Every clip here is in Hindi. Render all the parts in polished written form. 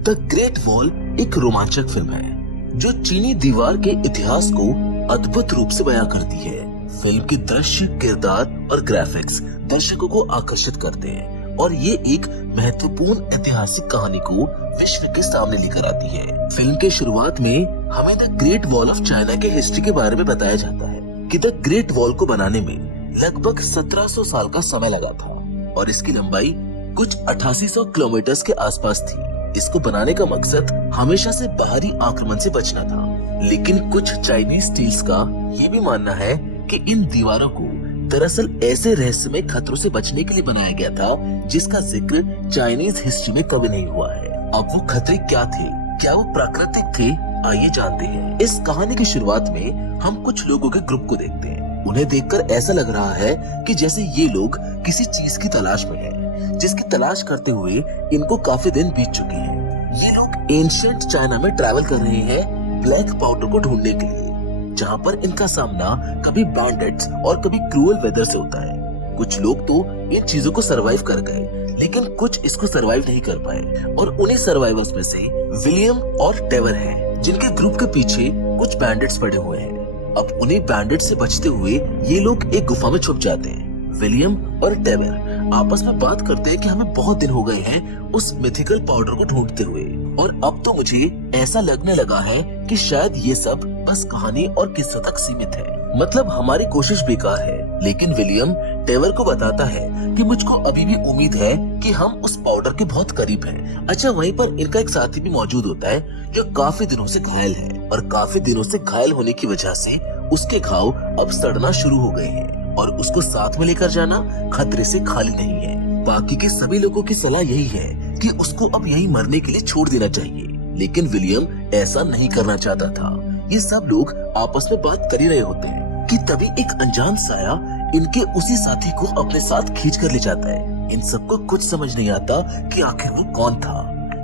द ग्रेट वॉल एक रोमांचक फिल्म है जो चीनी दीवार के इतिहास को अद्भुत रूप से बयां करती है। फिल्म के दृश्य, किरदार और ग्राफिक्स दर्शकों को आकर्षित करते हैं और ये एक महत्वपूर्ण ऐतिहासिक कहानी को विश्व के सामने लेकर आती है। फिल्म के शुरुआत में हमें the great wall of China के हिस्ट्री के बारे में बताया जाता है कि द ग्रेट वॉल को बनाने में लगभग 1700 साल का समय लगा था और इसकी लंबाई कुछ 8800 किलोमीटर के आसपास थी। इसको बनाने का मकसद हमेशा से बाहरी आक्रमण से बचना था, लेकिन कुछ चाइनीज स्टील्स का ये भी मानना है कि इन दीवारों को दरअसल ऐसे रहस्यमय खतरों से बचने के लिए बनाया गया था जिसका जिक्र चाइनीज हिस्ट्री में कभी नहीं हुआ है। अब वो खतरे क्या थे? क्या वो प्राकृतिक थे? आइए जानते हैं। इस कहानी की शुरुआत में हम कुछ लोगों के ग्रुप को देखते हैं। उन्हें देखकर ऐसा लग रहा है कि जैसे ये लोग किसी चीज की तलाश में हैं, जिसकी तलाश करते हुए इनको काफी दिन बीत चुके हैं। ये लोग एंशिएंट चाइना में ट्रैवल कर रहे हैं ब्लैक पाउडर को ढूंढने के लिए, जहाँ पर इनका सामना कभी बैंडिट्स और कभी क्रूअल वेदर से होता है। कुछ लोग तो इन चीजों को सरवाइव कर गए, लेकिन कुछ इसको सरवाइव नहीं कर पाए और उन्हीं सर्वाइवर्स में से विलियम और टेवर हैं, जिनके ग्रुप के पीछे कुछ बैंडिट्स पड़े हुए हैं। अब उन्हीं बैंडिट्स से बचते हुए ये लोग एक गुफा में छुप जाते हैं। विलियम और टेवर आपस में बात करते हैं कि हमें बहुत दिन हो गए हैं उस मिथिकल पाउडर को ढूंढते हुए और अब तो मुझे ऐसा लगने लगा है कि शायद ये सब बस कहानी और किस्सा तक सीमित है, मतलब हमारी कोशिश बेकार है। लेकिन विलियम टेवर को बताता है कि मुझको अभी भी उम्मीद है कि हम उस पाउडर के बहुत करीब हैं। अच्छा, वहीं पर इनका एक साथी भी मौजूद होता है जो काफी दिनों से घायल है और काफी दिनों से घायल होने की वजह से उसके घाव अब सड़ना शुरू हो गए हैं और उसको साथ में लेकर जाना खतरे से खाली नहीं है। बाकी के सभी लोगों की सलाह यही है कि उसको अब यहीं मरने के लिए छोड़ देना चाहिए, लेकिन विलियम ऐसा नहीं करना चाहता था। ये सब लोग आपस में बात कर ही रहे होते हैं कि तभी एक अनजान साया इनके उसी साथी को अपने साथ खींच कर ले जाता है। इन सबको कुछ समझ नहीं आता कि आखिर वो कौन था।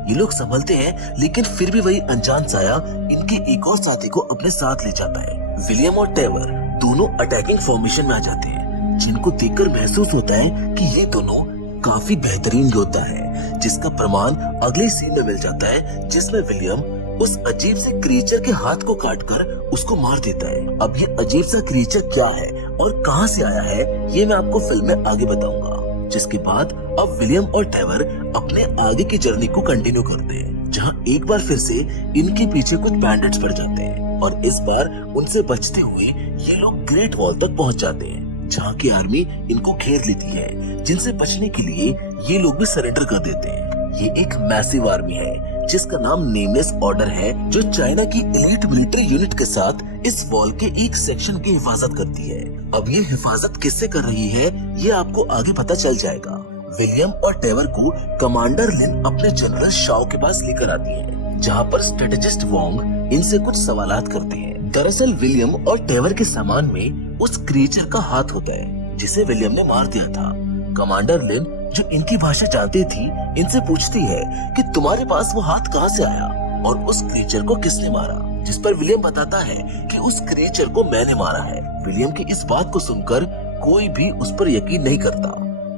ये लोग संभलते हैं, लेकिन फिर भी वही अनजान साया इनके एक और साथी को अपने साथ ले जाता है। विलियम और टेवर दोनों अटैकिंग फॉर्मेशन में आ जाते हैं, जिनको देखकर महसूस होता है कि ये दोनों काफी बेहतरीन योद्धा है, जिसका प्रमाण अगले सीन में मिल जाता है, जिसमें विलियम उस अजीब से क्रिएचर के हाथ को काटकर उसको मार देता है। अब ये अजीब सा क्रिएचर क्या है और कहां से आया है, ये मैं आपको फिल्म में आगे बताऊंगा। जिसके बाद अब विलियम और टेवर अपने आगे की जर्नी को कंटिन्यू करते हैं, जहां एक बार फिर से इनके पीछे कुछ बैंडिट्स पड़ जाते हैं और इस बार उनसे बचते हुए ये लोग ग्रेट वॉल तक पहुंच जाते हैं, जहां की आर्मी इनको घेर लेती है, जिनसे बचने के लिए ये लोग भी सरेंडर कर देते हैं। ये एक मैसिव आर्मी है जिसका नाम नेमलेस ऑर्डर है, जो चाइना की एलीट मिलिट्री यूनिट के साथ इस वॉल के एक सेक्शन की हिफाजत करती है। अब ये हिफाजत किससे कर रही है ये आपको आगे पता चल जाएगा। विलियम और टेवर को कमांडर लिन अपने जनरल शाओ के पास लेकर आती है, जहाँ पर स्ट्रेटेजिस्ट वोंग इनसे कुछ सवालात करते हैं। दरअसल विलियम और टेवर के सामान में उस क्रिएचर का हाथ होता है जिसे विलियम ने मार दिया था। कमांडर लिन, जो इनकी भाषा जानती थी, इनसे पूछती है कि तुम्हारे पास वो हाथ कहाँ से आया और उस क्रिएचर को किसने मारा, जिस पर विलियम बताता है कि उस क्रिएचर को मैंने मारा है। विलियम की इस बात को सुनकर कोई भी उस पर यकीन नहीं करता,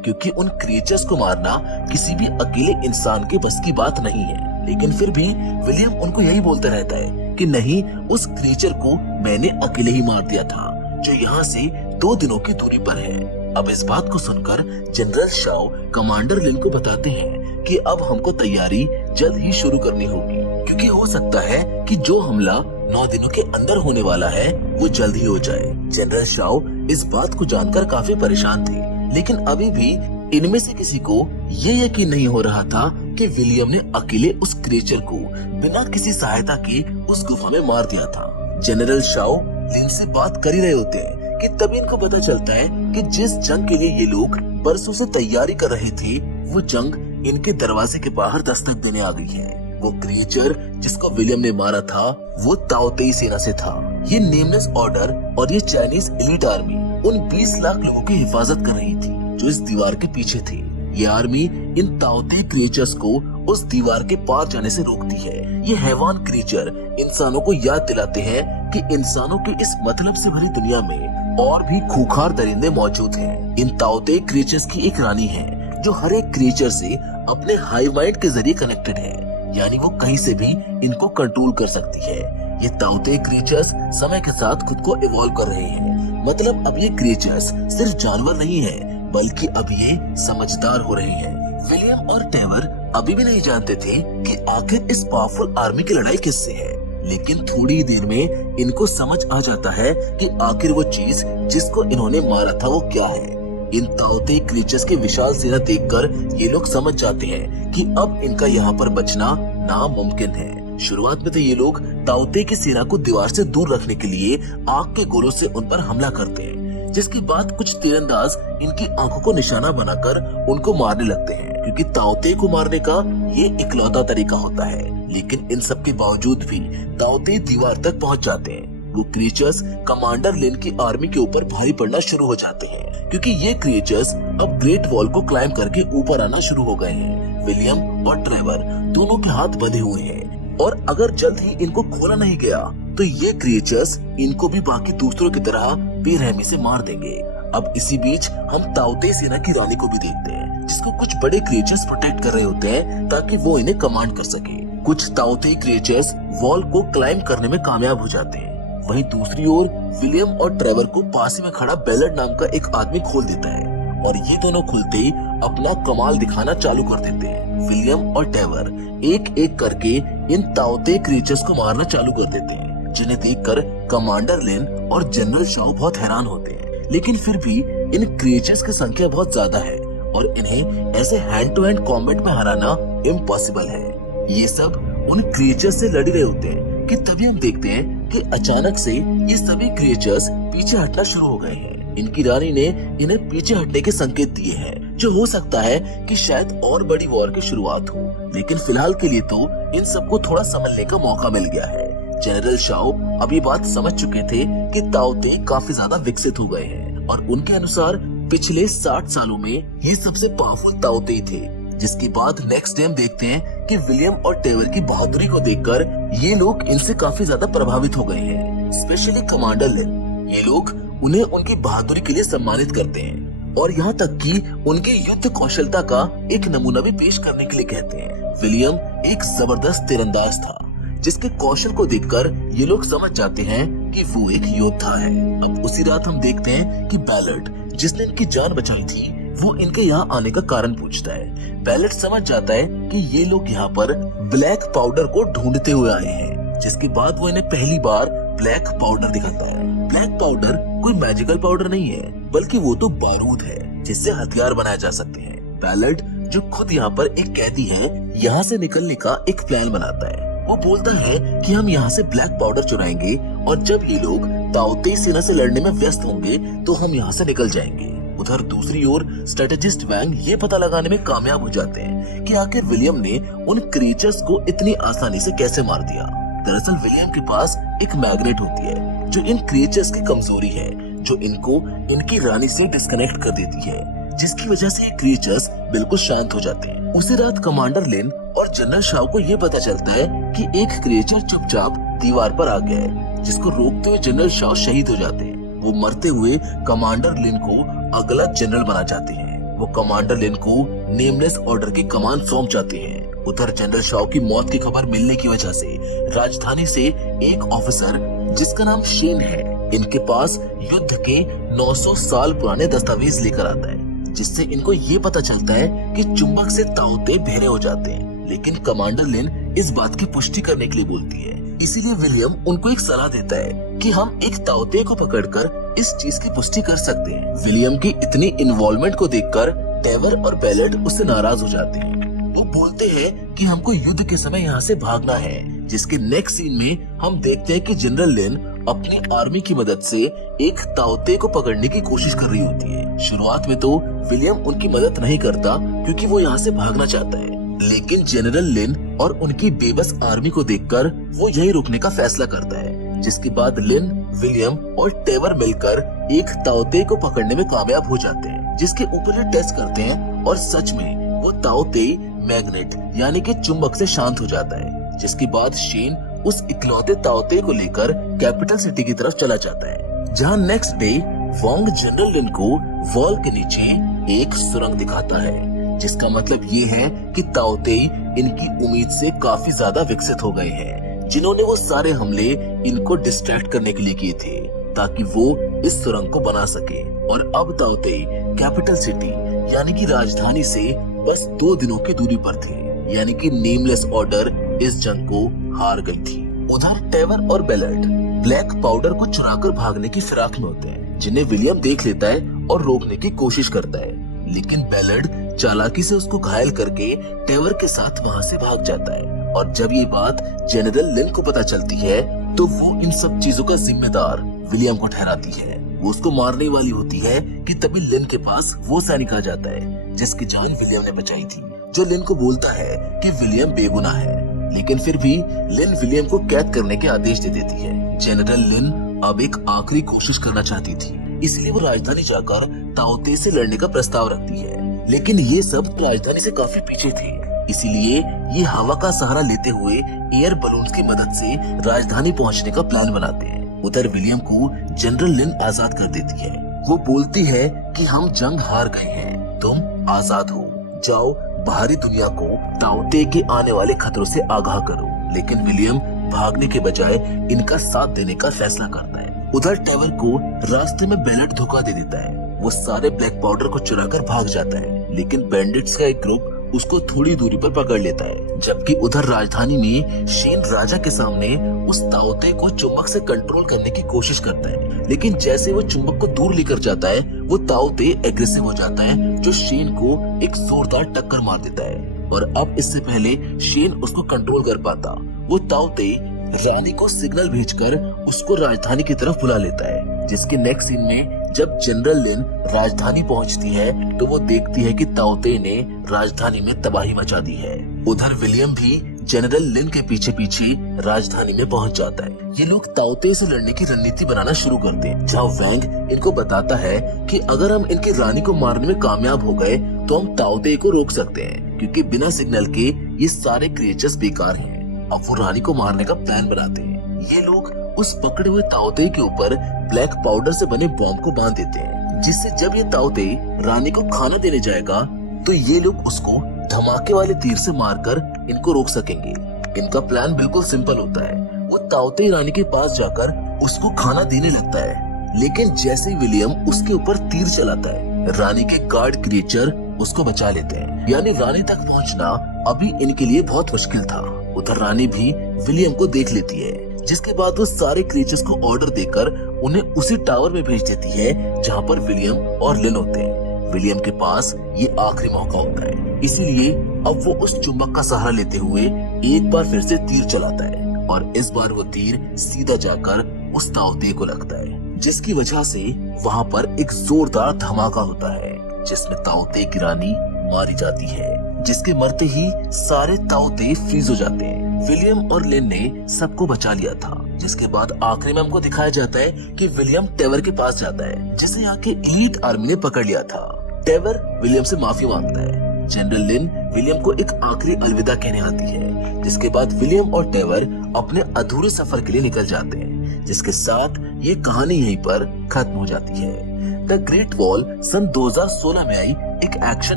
क्योंकि उन क्रिएचर्स को मारना किसी भी अकेले इंसान के बस की बात नहीं है। लेकिन फिर भी विलियम उनको यही बोलता रहता है कि नहीं, उस क्रिएचर को मैंने अकेले ही मार दिया था, जो यहाँ से 2 दिनों की दूरी पर है। अब इस बात को सुनकर जनरल शाओ कमांडर लिन को बताते हैं कि अब हमको तैयारी जल्द ही शुरू करनी होगी, क्योंकि हो सकता है कि जो हमला 9 दिनों के अंदर होने वाला है वो जल्द ही हो जाए। जनरल शाओ इस बात को जानकर काफी परेशान थे, लेकिन अभी भी इनमें से किसी को ये यकीन नहीं हो रहा था कि विलियम ने अकेले उस क्रिएचर को बिना किसी सहायता के उस गुफा में मार दिया था। जनरल शाओ लिन से बात कर ही रहे होते हैं कि तभी इनको पता चलता है कि जिस जंग के लिए ये लोग बरसों से तैयारी कर रहे थे, वो जंग इनके दरवाजे के बाहर दस्तक देने आ गई है। वो क्रिएचर जिसको विलियम ने मारा था वो ताओतेई सेना से था। ये नेमलेस ऑर्डर और ये चाइनीज एलीट आर्मी उन 20 लाख लोगों की हिफाजत कर रही थी जो इस दीवार के पीछे थे। ये आर्मी इन ताओतेई क्रिएचर्स को उस दीवार के पार जाने से रोकती है। ये हैवान क्रिएचर इंसानों को याद दिलाते हैं कि इंसानों के इस मतलब से भरी दुनिया में और भी खूंखार दरिंदे मौजूद हैं। इन ताओतेई क्रिएचर्स की एक रानी है जो हर एक क्रिएचर से अपने हाइव माइंड के जरिए कनेक्टेड है। यानी वो कहीं से भी इनको कंट्रोल कर सकती है। ये ताओते क्रिएचर्स समय के साथ खुद को इवॉल्व कर रहे हैं। मतलब अब ये क्रिएचर्स सिर्फ जानवर नहीं है, बल्कि अब ये समझदार हो रहे हैं। विलियम और ट्रेवर अभी भी नहीं जानते थे कि आखिर इस पावरफुल आर्मी की लड़ाई किससे है, लेकिन थोड़ी देर में इनको समझ आ जाता है कि आखिर वो चीज जिसको इन्होंने मारा था वो क्या है। इन ताओते क्रीचर्स की विशाल सेना देखकर ये लोग समझ जाते हैं कि अब इनका यहाँ पर बचना नामुमकिन है। शुरुआत में तो ये लोग ताओते की सेना को दीवार से दूर रखने के लिए आग के गोलों से उन पर हमला करते हैं, जिसके बाद कुछ तीरंदाज इनकी आंखों को निशाना बनाकर उनको मारने लगते हैं, क्योंकि ताओते को मारने का ये इकलौता तरीका होता है। लेकिन इन सब के बावजूद भी ताओते दीवार तक पहुंच जाते हैं। वो क्रिएचर्स कमांडर लिन की आर्मी के ऊपर भारी पड़ना शुरू हो जाते हैं, क्योंकि ये क्रिएचर्स अब ग्रेट वॉल को क्लाइम करके ऊपर आना शुरू हो गए हैं। विलियम और ट्रेवर दोनों के हाथ बंधे हुए हैं, और अगर जल्द ही इनको खोला नहीं गया तो ये क्रिएचर्स इनको भी बाकी दूसरों की तरह बेरहमी से मार देंगे। अब इसी बीच हम ताओते सेना की रानी को भी देखते हैं, जिसको कुछ बड़े क्रिएचर्स प्रोटेक्ट कर रहे होते हैं ताकि वो इन्हें कमांड कर सके। कुछ ताओते क्रिएचर्स वॉल को क्लाइम करने में कामयाब हो जाते हैं। वहीं दूसरी ओर विलियम और ट्रेवर को पास ही में खड़ा बेलर्ड नाम का एक आदमी खोल देता है, और ये दोनों खुलते ही अपना कमाल दिखाना चालू कर देते हैं। विलियम और ट्रेवर एक एक करके इन ताओते क्रिएचर्स को मारना चालू कर देते हैं, जिन्हें देखकर कमांडर लिन और जनरल शाओ बहुत हैरान होते हैं। लेकिन फिर भी इन क्रिएचर्स की संख्या बहुत ज्यादा है और इन्हें ऐसे हैंड टू हैंड कॉम्बैट में हराना इम्पॉसिबल है। ये सब उन क्रिएचर्स से लड़ रहे होते हैं कि तभी हम देखते हैं कि अचानक से ये सभी क्रिएचर्स पीछे हटना शुरू हो गए हैं। इनकी रानी ने इन्हें पीछे हटने के संकेत दिए हैं, जो हो सकता है कि शायद और बड़ी वॉर की शुरुआत हो। लेकिन फिलहाल के लिए तो इन सबको थोड़ा संभलने का मौका मिल गया है। जनरल शाओ अब ये बात समझ चुके थे कि ताओते काफी ज्यादा विकसित हो गए हैं, और उनके अनुसार पिछले 60 सालों में ये सबसे पावरफुल ताओते थे। जिसके बाद नेक्स्ट डे हम देखते हैं कि विलियम और ट्रेवर की बहादुरी को देखकर ये लोग इनसे काफी ज्यादा प्रभावित हो गए हैं, स्पेशली कमांडर लिन। ये लोग उन्हें उनकी बहादुरी के लिए सम्मानित करते हैं, और यहाँ तक कि उनकी युद्ध कौशलता का एक नमूना भी पेश करने के लिए कहते हैं। विलियम एक जबरदस्त तीरंदाज था, जिसके कौशल को देखकर ये लोग समझ जाते हैं कि वो एक योद्धा है। अब उसी रात हम देखते हैं कि बेलर्ड, जिसने इनकी जान बचाई थी, वो इनके यहाँ आने का कारण पूछता है। बेलर्ड समझ जाता है कि ये लोग यहाँ पर ब्लैक पाउडर को ढूंढते हुए आए हैं, जिसके बाद वो इन्हें पहली बार ब्लैक पाउडर दिखाता है। ब्लैक पाउडर कोई मैजिकल पाउडर नहीं है, बल्कि वो तो बारूद है, जिससे हथियार बनाए जा सकते हैं। बेलर्ड, जो खुद यहाँ पर एक कैदी है, यहाँ से निकलने का एक प्लान बनाता है। वो बोलता है कि हम यहाँ से ब्लैक पाउडर चुराएंगे, और जब ये लोग ताओते सेना से लड़ने में व्यस्त होंगे तो हम यहाँ से निकल जाएंगे। उधर दूसरी ओर स्ट्रेटेजिस्ट वैंग ये पता लगाने में कामयाब हो जाते हैं कि आखिर विलियम ने उन क्रिएचर्स को इतनी आसानी से कैसे मार दिया। दरअसल विलियम के पास एक मैग्नेट होती है, जो इन क्रिएचर्स की कमजोरी है, जो इनको इनकी रानी से डिस्कनेक्ट कर देती है, जिसकी वजह से ये क्रिएचर्स बिल्कुल शांत हो जाते हैं। उसी रात कमांडर लिन और जनरल शाओ को ये पता चलता है कि एक क्रिएचर चुपचाप दीवार पर आ गया है, जिसको रोकते हुए जनरल शाओ शहीद हो जाते हैं। वो मरते हुए कमांडर लिन को अगला जनरल बना जाते हैं। वो कमांडर लिन को नेमलेस ऑर्डर की कमान सौंप जाते हैं। उधर जनरल शाओ की मौत की खबर मिलने की वजह से राजधानी से एक ऑफिसर, जिसका नाम शेन है, इनके पास युद्ध के 900 साल पुराने दस्तावेज लेकर आता है, जिससे इनको ये पता चलता है कि चुंबक से ताओते बहरे हो जाते हैं। लेकिन कमांडर लिन इस बात की पुष्टि करने के लिए बोलती है। इसीलिए विलियम उनको एक सलाह देता है कि हम एक ताओते को पकड़कर इस चीज की पुष्टि कर सकते हैं। विलियम की इतनी इन्वॉल्वमेंट को देखकर ट्रेवर और बेलर्ड उससे नाराज हो जाते हैं। वो बोलते हैं कि हमको युद्ध के समय यहाँ से भागना है, जिसके नेक्स्ट सीन में हम देखते हैं कि जनरल लिन अपनी आर्मी की मदद से एक ताओते को पकड़ने की कोशिश कर रही होती है। शुरुआत में तो विलियम उनकी मदद नहीं करता, क्योंकि वो यहाँ से भागना चाहता है। लेकिन जनरल लिन और उनकी बेबस आर्मी को देखकर वो यही रुकने का फैसला करता है, जिसके बाद लिन, विलियम और ट्रेवर मिलकर एक ताओते को पकड़ने में कामयाब हो जाते हैं, जिसके ऊपर ये टेस्ट करते हैं, और सच में वो ताओते मैग्नेट यानी कि चुंबक से शांत हो जाता है। जिसके बाद शेन उस इकलौते ताओते को लेकर कैपिटल सिटी की तरफ चला जाता है, जहाँ नेक्स्ट डे वोंग जनरल लिन को वॉल के नीचे एक सुरंग दिखाता है, जिसका मतलब ये है कि ताओते इनकी उम्मीद से काफी ज्यादा विकसित हो गए हैं, जिन्होंने वो सारे हमले इनको डिस्ट्रैक्ट करने के लिए किए थे ताकि वो इस सुरंग को बना सके। और अब ताओ ते कैपिटल सिटी यानी कि राजधानी से बस 2 दिनों की दूरी पर थे, यानी कि नेमलेस ऑर्डर इस जंग को हार गई थी। उधर टेवर और बेलर्ड ब्लैक पाउडर को चुराकर भागने की फिराक में होते हैं, जिन्हें विलियम देख लेता है और रोकने की कोशिश करता है, लेकिन बेलर्ड चालाकी से उसको घायल करके टेवर के साथ वहाँ से भाग जाता है। और जब ये बात जनरल लिन को पता चलती है तो वो इन सब चीजों का जिम्मेदार विलियम को ठहराती है। वो उसको मारने वाली होती है कि तभी लिन के पास वो सैनिक आ जाता है जिसकी जान विलियम ने बचाई थी, जो लिन को बोलता है कि विलियम बेगुनाह है, लेकिन फिर भी लिन विलियम को कैद करने के आदेश दे देती है। जनरल लिन अब एक आखिरी कोशिश करना चाहती थी, इसलिए वो राजधानी जाकर ताओ ते से लड़ने का प्रस्ताव रखती है, लेकिन ये सब राजधानी से काफी पीछे थे, इसीलिए ये हवा का सहारा लेते हुए एयर बलून्स की मदद से राजधानी पहुंचने का प्लान बनाते हैं। उधर विलियम को जनरल लिन आजाद कर देती है। वो बोलती है कि हम जंग हार गए हैं, तुम आजाद हो, जाओ बाहरी दुनिया को ताओ ते के आने वाले खतरों से आगाह करो। लेकिन विलियम भागने के बजाय इनका साथ देने का फैसला करता है। उधर टेवर को रास्ते में बेलर्ड धोखा दे देता है। वो सारे ब्लैक पाउडर को चुराकर भाग जाता है, लेकिन बैंडिट्स का एक ग्रुप उसको थोड़ी दूरी पर पकड़ लेता है। जबकि उधर राजधानी में शेन राजा के सामने उस ताओ ते को चुंबक से कंट्रोल करने की कोशिश करता है, लेकिन जैसे वो चुंबक को दूर लेकर जाता है वो ताओ ते एग्रेसिव हो जाता है, जो शेन को एक जोरदार टक्कर मार देता है। और अब इससे पहले शेन उसको कंट्रोल कर पाता, वो ताओ ते रानी को सिग्नल भेजकर उसको राजधानी की तरफ बुला लेता है। जिसके नेक्स्ट सीन में जब जनरल लिन राजधानी पहुंचती है तो वो देखती है कि ताओ ते ने राजधानी में तबाही मचा दी है। उधर विलियम भी जनरल लिन के पीछे पीछे राजधानी में पहुंच जाता है। ये लोग ताओ ते से लड़ने की रणनीति बनाना शुरू करते हैं, जहाँ वैंग इनको बताता है कि अगर हम इनकी रानी को मारने में कामयाब हो गए तो हम ताओ ते को रोक सकते हैं, क्योंकि बिना सिग्नल के ये सारे क्रिएचर्स बेकार हैं। अब वो रानी को मारने का प्लान बनाते हैं। ये लोग उस पकड़े हुए ताओ ते के ऊपर ब्लैक पाउडर से बने बॉम्ब को बांध देते हैं, जिससे जब ये ताओ ते रानी को खाना देने जाएगा तो ये लोग उसको धमाके वाले तीर से मारकर इनको रोक सकेंगे। इनका प्लान बिल्कुल सिंपल होता है। वो ताओ ते रानी के पास जाकर उसको खाना देने लगता है, लेकिन जैसे ही विलियम उसके ऊपर तीर चलाता है, रानी के गार्ड क्रिएचर उसको बचा लेते हैं। यानी रानी तक पहुंचना अभी इनके लिए बहुत मुश्किल था। उधर रानी भी विलियम को देख लेती है, जिसके बाद वो सारे क्रिएचर्स को ऑर्डर देकर उन्हें उसी टावर में भेज देती है जहाँ पर विलियम और लिन होते हैं। विलियम के पास ये आखिरी मौका होता है, इसीलिए अब वो उस चुंबक का सहारा लेते हुए एक बार फिर से तीर चलाता है, और इस बार वो तीर सीधा जाकर उस ताओ ते को लगता है, जिसकी वजह से वहाँ पर एक जोरदार धमाका होता है, जिसमें ताओ ते की रानी मारी जाती है, जिसके मरते ही सारे ताओ ते फ्रीज हो जाते हैं। विलियम और लिन ने सबको बचा लिया था, जिसके बाद आखिरी में हमको दिखाया जाता है कि विलियम टेवर के पास जाता है, जिसे यहाँ के एलीट आर्मी ने पकड़ लिया था। टेवर विलियम से माफी मांगता है। जनरल लिन विलियम को एक आखिरी अलविदा कहने आती है, जिसके बाद विलियम और टेवर अपने अधूरे सफर के लिए निकल जाते हैं, जिसके साथ ये कहानी यहीं पर खत्म हो जाती है। द ग्रेट वॉल सन 2016 में आई एक एक्शन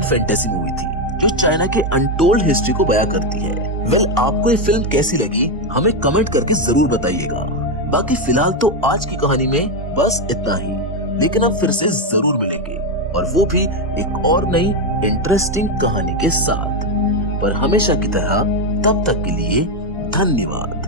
फैंटेसी मूवी थी, जो चाइना के अनटोल्ड हिस्ट्री को बयां करती है। आपको ये फिल्म कैसी लगी हमें कमेंट करके जरूर बताइएगा। बाकी फिलहाल तो आज की कहानी में बस इतना ही, लेकिन अब फिर से जरूर मिलेंगे, और वो भी एक और नई इंटरेस्टिंग कहानी के साथ। पर हमेशा की तरह तब तक के लिए धन्यवाद।